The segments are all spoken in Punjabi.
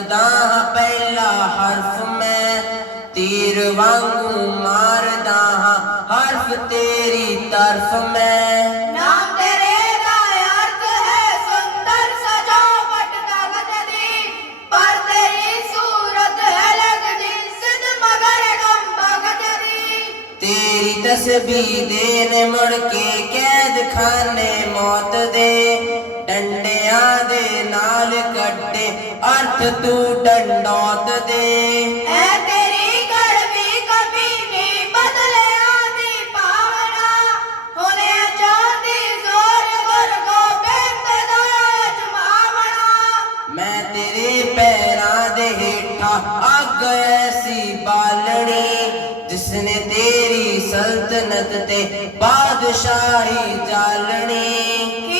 ਸਕਦਾ ਹਾਂ ਪਹਿਲਾ ਹਰਫ ਮੈਂ ਤੀਰ ਵਾਂਗੂ ਮਾਰਦਾ ਹਾਂ ਹਰਫ ਤੇਰੀ ਤਰਫ ਮੈਂ। ਤੇਰੀ ਤਸਬੀਹ ਦੇ ਨੇ ਮੁੜ ਕੇ ਕੈਦ ਖਾਨੇ ਮੌਤ ਦੇ। ਦੇ ਨਾਲ ਕੱਢੇ ਅਰਥ ਤੂੰ ਡੰਡੌਤ ਦੇ। ਐ ਤੇਰੀ ਗੜਵੀ ਕਵੀ ਨੇ ਬਦਲਿਆ ਦੀ ਭਾਵਨਾ। ਹੁਣੇ ਚਾਹਦੀ ਜ਼ੋਰ ਗੁਰ ਗੋਬਿੰਦ ਦਾ ਅਜਮਾਵਣਾ। ਮੈਂ ਤੇਰੇ ਪੈਰਾਂ ਦੇ ਹੇਠਾਂ ਅੱਗ ਐਸੀ ਬਾਲਣੀ ਜਿਸਨੇ ਤੇਰੀ ਸਲਤਨਤ ਤੇ ਬਾਦਸ਼ਾਹੀ ਜਾਲਣੀ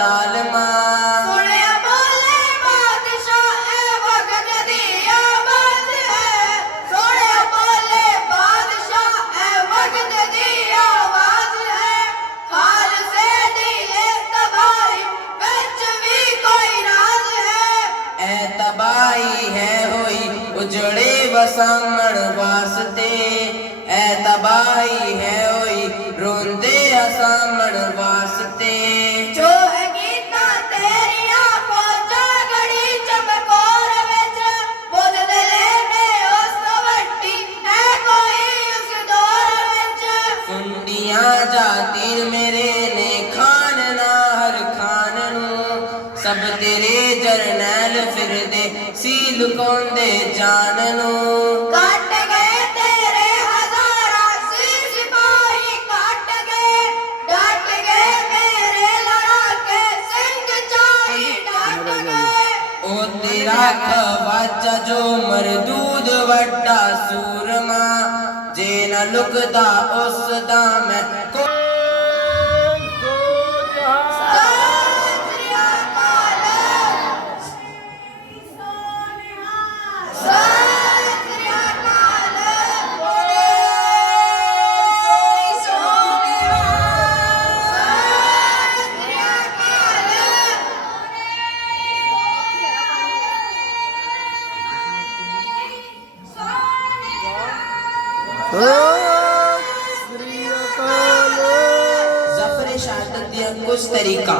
ਜ਼ਾਲਮਾ ਸੁਣਿਆ ਬੋਲੇ ਬਾਦਸ਼ਾਹ ਇਹ ਵਕਤ ਦੀ ਆਮਦ ਹੈ ਸੁਣਿਆ ਬੋਲੇ ਬਾਦਸ਼ਾਹ ਇਹ ਵਕਤ ਦੀ ਆਵਾਜ਼ ਹੈ ਹਾਲ ਸੇ ਦਿਲੇ ਤਬਾਈ ਵਿੱਚ ਵੀ ਕੋਈ ਰਾਜ਼ ਹੈ ਇਹ ਤਬਾਈ ਹੈ ਹੋਈ ਉਜੜੇ ਵਸਾਮਣ ਵਾਸਤੇ ਇਹ ਤਬਾਈ ਹੈ ਹੋਈ ਰੋਂਦੇ ਅਸਾਮਣ ਵਾਸਤੇ जाननो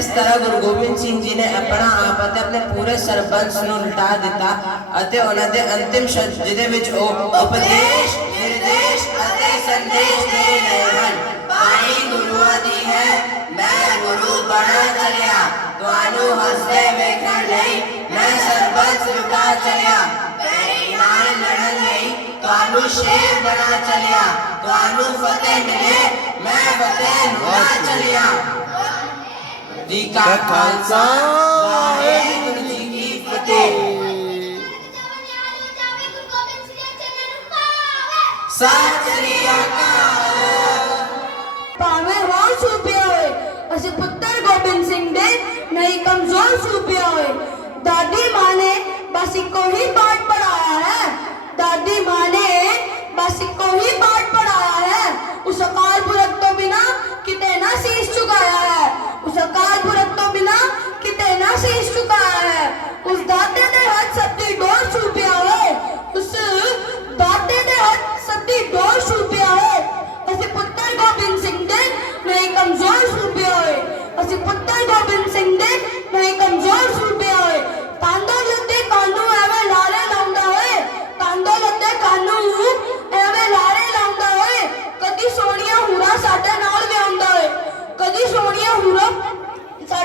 ਇਸ ਤਰ੍ਹਾਂ ਗੁਰੂ ਗੋਬਿੰਦ ਸਿੰਘ ਜੀ ਨੇ ਆਪਣਾ ਆਪ ਅਤੇ ਆਪਣੇ ਪੂਰੇ ਸਰਬੰਸ ਨੂੰ ਲਟਾ ਦਿੱਤਾ ਅਤੇ ਉਹਨਾਂ ਦੇ ਅੰਤਿਮ ਸ਼ਬਦ ਜਿਹਦੇ ਵਿੱਚ ਉਹ ਉਪਦੇਸ਼ ਨਿਰਦੇਸ਼ ਅਤੇ ਸੰਦੇਸ਼ ਦੇ ਰਹੇ ਹਨ ਬਾਣੀ ਗੁਰੂਆਂ ਦੀ ਹੈ ਮੈਂ ਗੁਰੂ ਬਣਾ ਚਲਿਆ ਤੁਹਾਨੂੰ ਹੱਸਦੇ ਵੇਖਣ ਲਈ ਮੈਂ ਸਰਬੰਸ ਲੁਟਾ ਚਲਿਆ ਤੇਰੀ ਨਾਲ ਲੜਨ ਲਈ ਤੁਹਾਨੂੰ ਸ਼ੇਰ ਬਣਾ ਚਲਿਆ ਤੁਹਾਨੂੰ ਫਤਿਹ ਮਿਲੇ ਮੈਂ ਫਤਿਹ ਲੁਟਾ ਚਲਿਆ ਜੀ ਕਾ ਖਾਲਸਾ ਵਾਹਿਗੁਰੂ ਜੀ ਕੀ ਫਤਿਹ ਸਤਿ ਸ੍ਰੀ ਅਕਾਲ ਭਾਵੇਂ ਹੋਰ ਸੂਬਿਆ ਹੋਏ ਅਸੀਂ ਪੁੱਤਰ ਗੋਬਿੰਦ ਸਿੰਘ ਦੇ ਨਹੀਂ ਕਮਜ਼ੋਰ ਸੂਬਿਆ ਹੋਏ ਦਾਦੀ ਮਾਂ ਨੇ ਬਸ ਇੱਕੋ ਹੀ ਪਾਠ ਪੜਾਇਆ ਹੈ ਦਾਦੀ ਮਾਂ ਨੇ बस इको ही पाठ पढ़ाया है। उस अकाल पुरख तो बिना कितने ना शीश चुकाया है। उस अकाल पुरख तो बिना कितने ना शीश चुकाया है। उस दाते दे हद सती डोर छुपिया हो। उस दाते दे हद सती डोर छुपिया हो। ऐसे पुत्र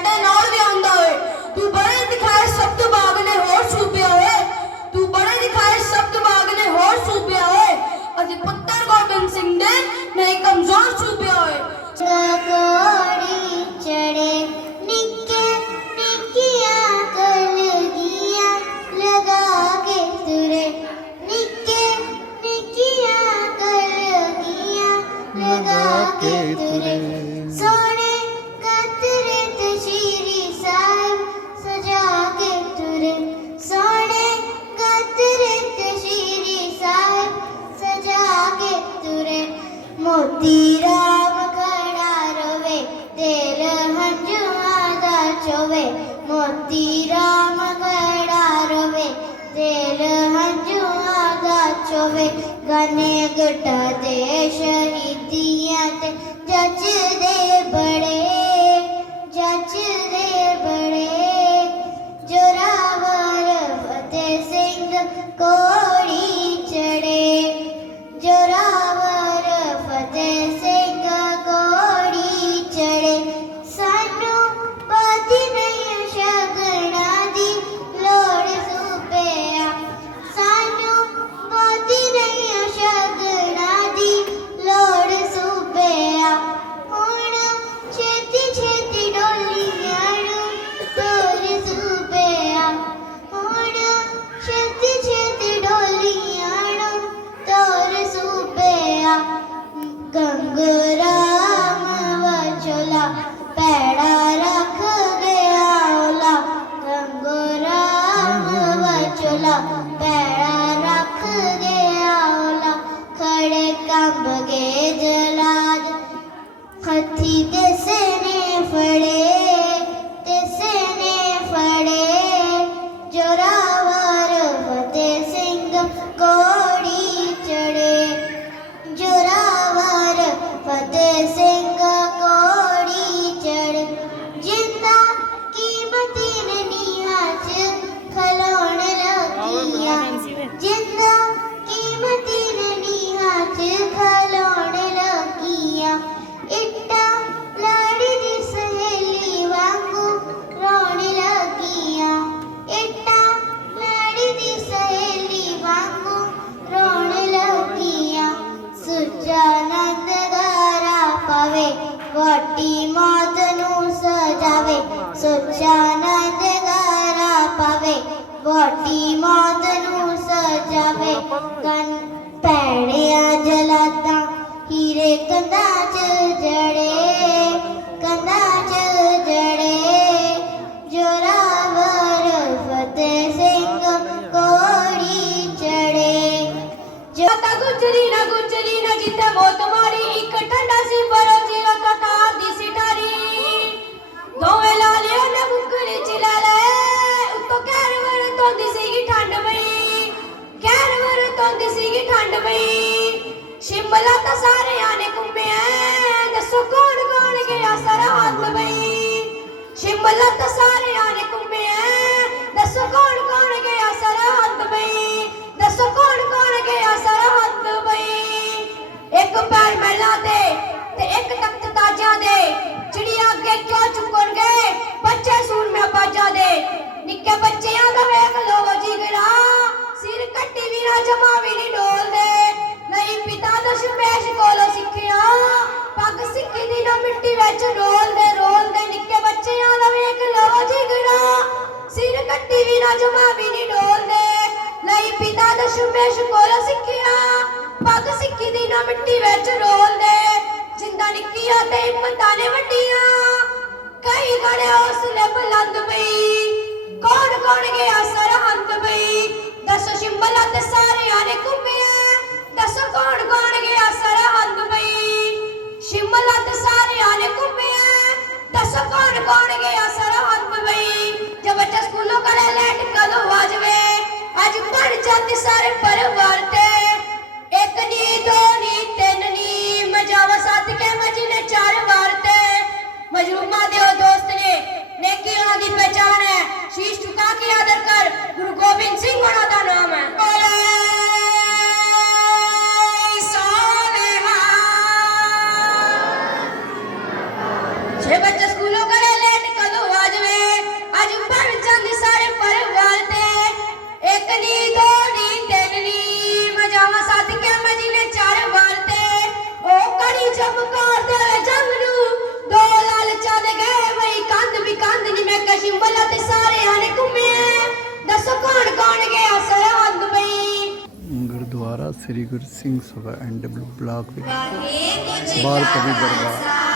de no भई शिमला तो सारे आने घूमे हैं, दसो कौन कौन गया सारा हाथ भई। शिमला तो सारे आने घूमे हैं, दसो कौन कौन गया सारा हाथ भई। दसो कौन कौन गया सारा हाथ भई। एक पैर मैला दे ते एक तख्त ताज़ा दे। चिड़िया अगे क्यों चुकन गए? बच्चे सूर में बाजा दे। निक्के ਸਿਰ ਕੱਟੀ ਵੀ ਨਾ ਜਮਾ ਵੀ ਨਹੀਂ ਡੋਲਦੇ। ਨਹੀਂ ਪਿਤਾ ਦਸ਼ਮੇਸ਼ ਕੋਲੋਂ ਸਿੱਖਿਆ, ਪੱਗ ਸਿੱਖੀ ਦੀ ਨਾ ਮਿੱਟੀ ਵਿੱਚ ਰੋਲਦੇ ਰੋਲਦੇ ਨਿੱਕੇ ਬੱਚਿਆਂ ਦਾ ਵੇਖ ਲੋ ਜਿਗਰਾ। ਸਿਰ ਕੱਟੀ ਵੀ ਨਾ ਜਮਾ ਵੀ ਨਹੀਂ ਡੋਲਦੇ, ਨਹੀਂ ਪਿਤਾ ਦਸ਼ਮੇਸ਼ ਕੋਲੋਂ ਸਿੱਖਿਆ, ਪੱਗ ਸਿੱਖੀ ਦੀ ਨਾ ਮਿੱਟੀ ਵਿੱਚ ਰੋਲਦੇ। ਜਿੰਦਾ ਨਿੱਕੀਆਂ ਤੇ ਹਿੰਮਤਾਂ ਨੇ ਵੱਡੀਆਂ, ਕਈ ਗੜੇ ਹੌਸਲੇ ਬੁਲੰਦ ਪਈ। ਕੌਣ ਕੌਣ ਗਿਆ ਸਰਹੰਦ ਪਈ? ਦੱਸੋ ਸ਼ਿਮਲਾ ਤੇ ਸਾਰਿਆਂ ਨੇ ਘੁੰਮਿਆ। ਦੱਸੋ ਕੌਣ ਕੌਣ ਗਿਆ ਸਰਹੰਦ ਪਈ ਸ਼ਿਮਲਾ ਤੇ ਸਾਰਿਆਂ ਨੇ ਘੁੰਮਿਆ। ਦੱਸੋ ਕੌਣ ਕੌਣ ਗਿਆ ਸਰਹੰਦ ਪਈ ਜੇ ਬੱਚਾ ਸਕੂਲੋਂ ਕਰੇ ਲੈਟ ਕਦੋਂ ਆ ਜਾਵੇ। ਅੱਜ ਪੜ ਜਾਂਦੇ ਸਾਰੇ ਪਰਿਵਾਰ ਤੇ। ਇੱਕ ਨੀ ਦੋ ਨੀ ਤਿੰਨ ਨੀ ਮਜਾਵਾ ਸੱਤ ਕੇ ਮਜਨੇ ਚਾਰ ਵਾਰ ਤੇ। मजलूमा दे दोस्त ने नेकियों की पहचान है शीश झुका की आदर कर गुरु गोविंद सिंह होना का नाम है ਕੌਣ ਗਿਆ ਸਰਹੰਦ ਬਈ। Gurdwara Sri Guru Singh Sabha and W block ਵਿੱਚ। ਬਾਲ ਕਵੀ ਦਰਬਾਰ।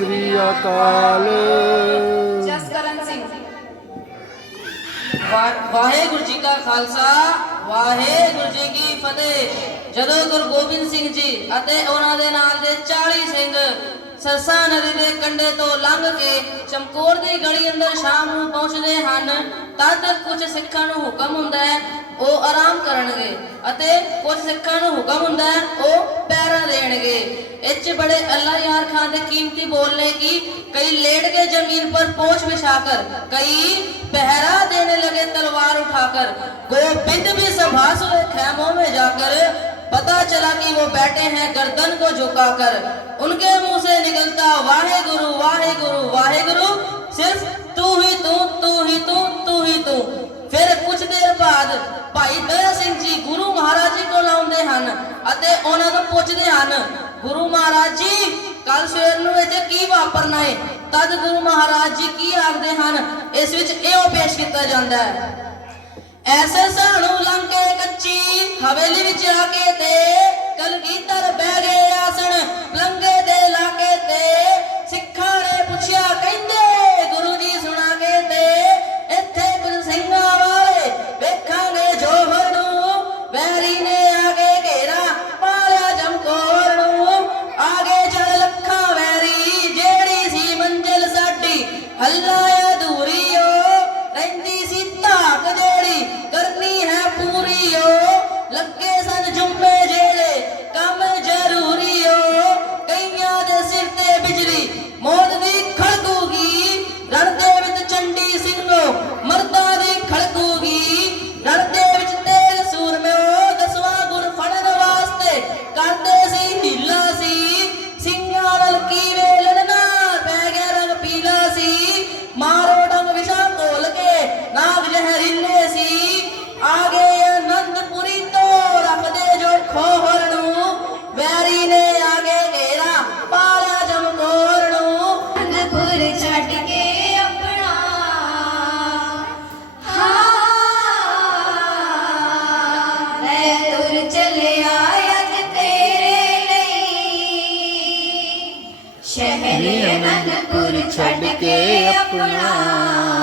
ਸ੍ਰੀ ਅਕਾਲ। ਜਸਕਰਨ ਸਿੰਘ। ਵਾਹਿਗੁਰੂ ਜੀ ਕਾ ਖਾਲਸਾ, ਵਾਹਿਗੁਰੂ ਜੀ ਕੀ ਫਤਿਹ। ਜਦੋਂ ਗੁਰੂ ਗੋਬਿੰਦ ਸਿੰਘ ਜੀ ਅਤੇ ਉਹਨਾਂ ਦੇ ਨਾਲ ਦੇ 40 ਸਿੰਘ ਸਰਸਾ ਨਦੀ ਦੇ ਕੰਢੇ ਤੋਂ ਲੰਘ ਕੇ ਚਮਕੌਰ ਦੀ ਗਲੀ ਅੰਦਰ ਸ਼ਾਮ ਨੂੰ ਪਹੁੰਚਦੇ ਹਨ, ਤਦ ਕੁਝ ਸਿੱਖਾਂ ਨੂੰ ਹੁਕਮ ਹੁੰਦਾ ਹੈ, ਉਹ ਆਰਾਮ ਕਰਨਗੇ। ਅਤੇ ਕੁਝ ਸਿੱਖਾਂ ਨੂੰ ਹੁਕਮ ਹੁੰਦਾ ਹੈ, ਉਹ लहरा लेणगे इस बड़े अल्लाह यार खान ने कीमती बोलने की कई लेट के ज़मीन पर पोछ बिछाकर कई पहरा देने लगे तलवार उठाकर गोविंद भी सभा खेमों में जाकर पता चला कि वो बैठे हैं गर्दन को झुकाकर उनके मुँह से निकलता वाहे गुरु वाहे गुरु वाहे गुरु सिर्फ़ तू ही तू तू ही तू तू ही तू ਫਿਰ ਕੁਝ ਦੇਰ ਬਾਅਦ ਭਾਈ ਦਇਆ ਸਿੰਘ ਜੀ ਗੁਰੂ ਮਹਾਰਾਜ ਜੀ ਕੋਲ ਆਉਂਦੇ ਹਨ ਅਤੇ ਉਹਨਾਂ ਤੋਂ ਪੁੱਛਦੇ ਹਨ, ਗੁਰੂ ਮਹਾਰਾਜ ਜੀ ਕੱਲ ਸਵੇਰ ਨੂੰ ਇੱਥੇ ਕੀ ਵਾਪਰਨਾ ਹੈ ਤਦ ਗੁਰੂ ਮਹਾਰਾਜ ਜੀ ਕੀ ਆਖਦੇ ਹਨ, ਇਸ ਵਿੱਚ ਇਹੋ ਪੇਸ਼ ਕੀਤਾ ਜਾਂਦਾ ਹੈ। ਐਸੇ ਸਾਣੂ ਲੰਕੇ ਕੱਚੀ ਹਵੇਲੀ ਵਿੱਚ ਆ ਕੇ ਤੇ ਕਲਗੀਧਰ ਬਹਿ ਗਏ ਆਸਣ ਲੰਗੇ 있구나.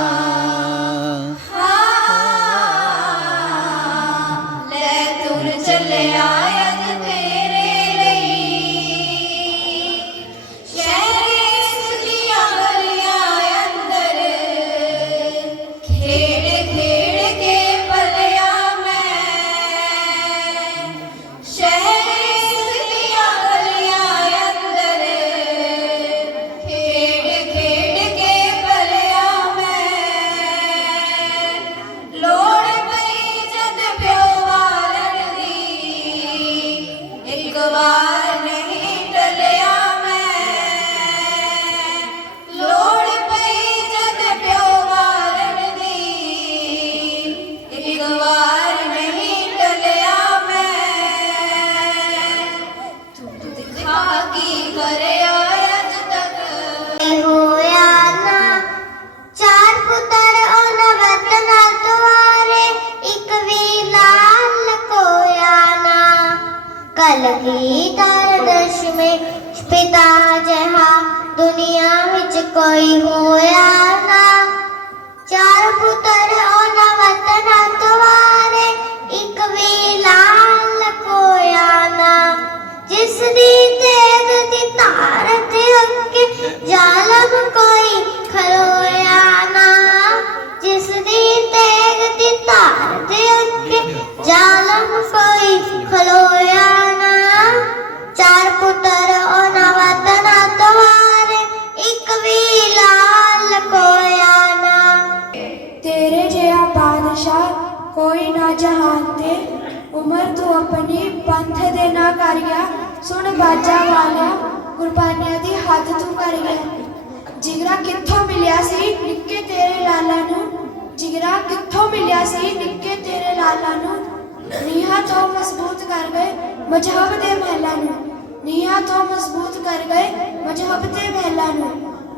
सीना तो मज़बूत कर गए मजहबते बहलानू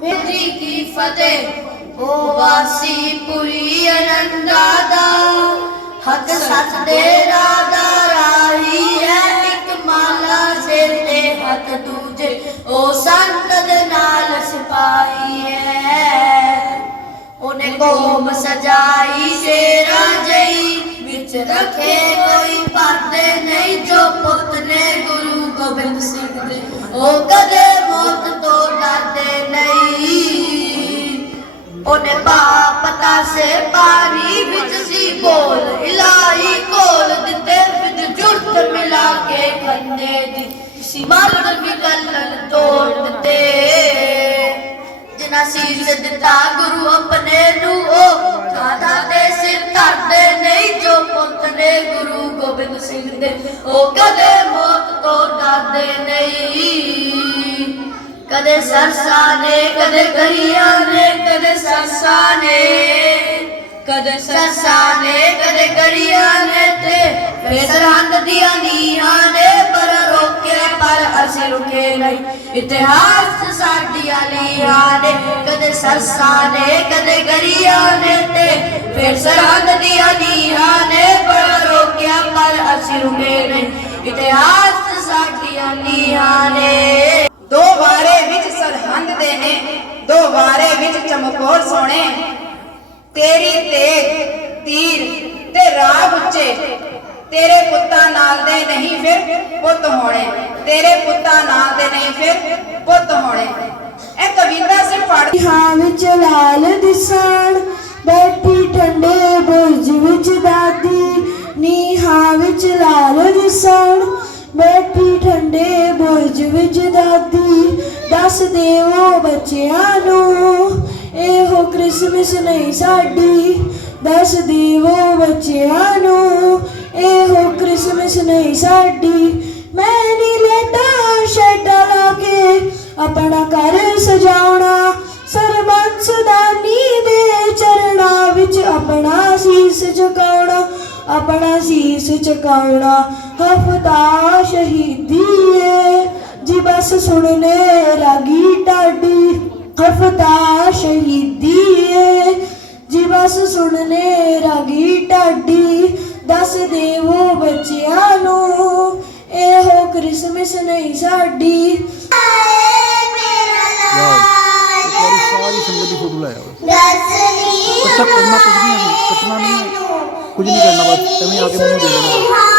वेदी की फतेह, ओ वासी पुरी अनंदादा हक सच दे राधा, राही है एक माला से ते हक दूजे, ओ संत नाल सिपाही है। उन्हें कोम सजाई, शेरा जई। बिच रखे कोई पाते नहीं जो पुत ने गुरु गोबिंद सिंह ओ कदे मौत तो डरते नहीं ओने से पारी बिच सी बोल इलाही कोल दिते बिच जुर्त मिला के बंदे दी किसी मालूम भी कलर तोड़ दिते जिना सीस दिता गुरु अपने नु ओ दादा ਗੋਬਿੰਦ ਸਿੰਘ ਦੇ ਉਹ ਕਦੇ ਮੌਤ ਤੋਂ ਡਰਦੇ ਨਹੀਂ ਕਦੇ ਸਰਸਾ ਨੇ ਕਦੇ ਗਰੀਆਂ ਨੇ ਕਦੇ ਸਰਸਾ ਨੇ ਕਦੇ ਸਰਸਾ ਨੇ ਕਦੇ ਗਰੀਆਂ ਨੇ ਤੇ ਫੇਰ ਸਰਹੰਦ ਦੀਆਂ ਨੀਹਾਂ ਨੇ ਪਰ ਰੋਕਿਆ ਪਰ ਅਸੀਂ ਰੁਕੇ ਨਹੀਂ ਇਤਿਹਾਸ ਸਾਡੀਆਂ ਲੀਹਾਂ ਨੇ ਕਦੇ ਸਰਸਾ ਨੇ ਕਦੇ ਗਰੀਆਂ ਨੇ ਤੇ ਫੇਰ ਸਰਹੰਦ ਦੀਆਂ ਨੀਹਾਂ ਨੇ ਪਰ ਰੋਕਿਆ ਪਰ ਅਸੀਂ ਰੁਕੇ ਨਹੀਂ। ਇਤਿਹਾਸ ਸਾਡੀਆਂ ਲੀਹਾਂ ਨੇ। ਦੋ ਵਾਰੇ ਵਿੱਚ ਸਰਹੰਦ ਦੇ ਨੇ, ਦੋ ਵਾਰੇ ਵਿੱਚ ਚਮਕੌਰ ਸੋਹਣੇ। ਤੇਰੀ ਤੇਗ, ਤੀਰ ਤੇ ਰਾਗ ਉੱਚੇ। ਤੇਰੇ ਪੁੱਤਾਂ ਨਾਲ ਦੇ ਨਹੀਂ ਫਿਰ ਪੁੱਤ ਹੋਣੇ। ਤੇਰੇ ਪੁੱਤਾਂ ਨਾਲ ਦੇ ਨਹੀਂ ਫਿਰ ਪੁੱਤ ਹੋਣੇ। ਇਹ ਕਵਿਤਾ ਸੀ ਪੜ੍ਹ ਹਾਂ ਵਿੱਚ ਲਾਲ ਦਿਸਣ, ਬੈਠੀ ਠੰਡੇ ਬੁਰਜ ਵਿੱਚ ਦਾਦੀ। ਨੀਹਾਂ ਵਿੱਚ ਲਾਲ ਦਿਸਣ ਬੈਠੀ ਠੰਡੇ ਬੁਰਜ ਵਿੱਚ ਦਾਦੀ। ਦੱਸ ਦੇਵੋ ਬੱਚਿਆਂ ਨੂੰ, ਇਹੋ ਕ੍ਰਿਸਮਸ ਨਹੀਂ ਸਾਡੀ। ਦੱਸ ਦੇਵੋ ਬੱਚਿਆਂ ਨੂੰ, ਇਹੋ ਕ੍ਰਿਸਮਸ ਨਹੀਂ ਸਾਡੀ। ਮੈਂ ਨਹੀਂ ਲੈਂਦਾ ਸ਼ੈਡਾ ਲਾ ਕੇ, ਆਪਣਾ ਘਰ ਸਜਾਉਣਾ। ਸਰਬੰਸ ਦਾਨੀ ਦੇ ਚਰਣਾ ਵਿੱਚ ਆਪਣਾ ਸੀਸ ਝੁਕਾਉਣਾ ਆਪਣਾ ਸੀਸ ਝੁਕਾਉਣਾ ਹਫਤਾ ਸ਼ਹੀਦੀ ਏ ਜੀ ਬਸ ਸੁਣਨੇ ਲੱਗੀ ਟਾਡੀ ਹਫਤਾ ਸ਼ਹੀਦੀ ਏ ਜੀ ਬਸ ਸੁਣਨੇ ਲੱਗੀ ਟਾਡੀ ਦੱਸ ਦੇਵੋ ਬੱਚਿਆਂ ਨੂੰ ਇਹੋ ਕ੍ਰਿਸਮਸ ਨਹੀਂ ਸਾਡੀ। ਸਾਰੀ ਸੰਗਤ ਦੀ ਫੋਟੋ ਲੈ ਆਓ। ਕੱਟਾ ਕਰਨਾ ਕੁਝ ਨਹੀਂ ਕੱਟਣਾ ਨਹੀਂ ਹੈ 估计没得了吧？咱们要给你们点个赞。